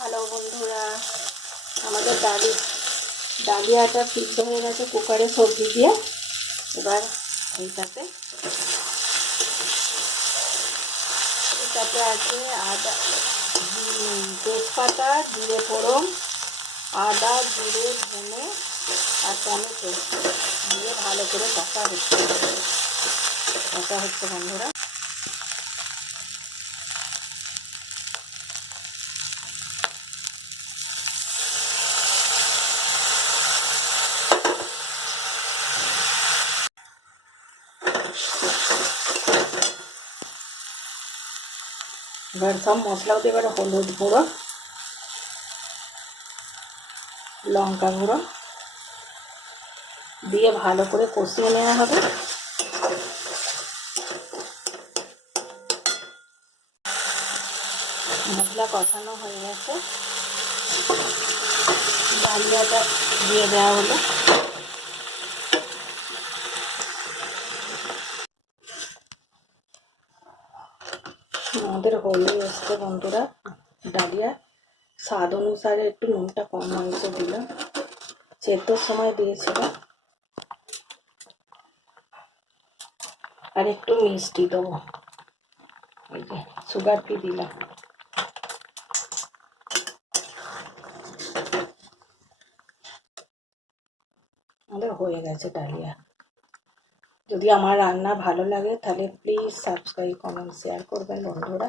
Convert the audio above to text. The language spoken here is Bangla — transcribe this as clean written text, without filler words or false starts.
হ্যালো বন্ধুরা, আমাদের ডালিয়াটা সিদ্ধ হয়ে গেছে কুকারে সবজি দিয়ে। এবার এইটাতে আছে আদা, তেজপাতা, জিরে ফোড়ন, আদা, জিরে, ধনে আর টমেটো দিয়ে ভালো করে কষা হচ্ছে বন্ধুরা। এবার সব মশলাও দিয়ে এবার হলুদ গুঁড়ো, লঙ্কা গুঁড়ো দিয়ে ভালো করে কষিয়ে নেওয়া হবে। মশলা কষানো হয়ে গেছে, ডালিয়াটা দিয়ে দেওয়া হলো। আমাদের হয়ে এসছে বন্ধুরা ডালিয়া। স্বাদ অনুসারে একটু নুনটা কম হয়েছে দিলাম, সেদ্ধর সময় দিয়েছিলাম। আর একটু মিষ্টি দেবো, এই যে সুগার ফ্রি দিলাম। আমাদের হয়ে গেছে ডালিয়া। যদি আমার রান্না ভালো লাগে তাহলে প্লিজ সাবস্ক্রাইব, কমেন্ট, শেয়ার করবেন বন্ধুরা।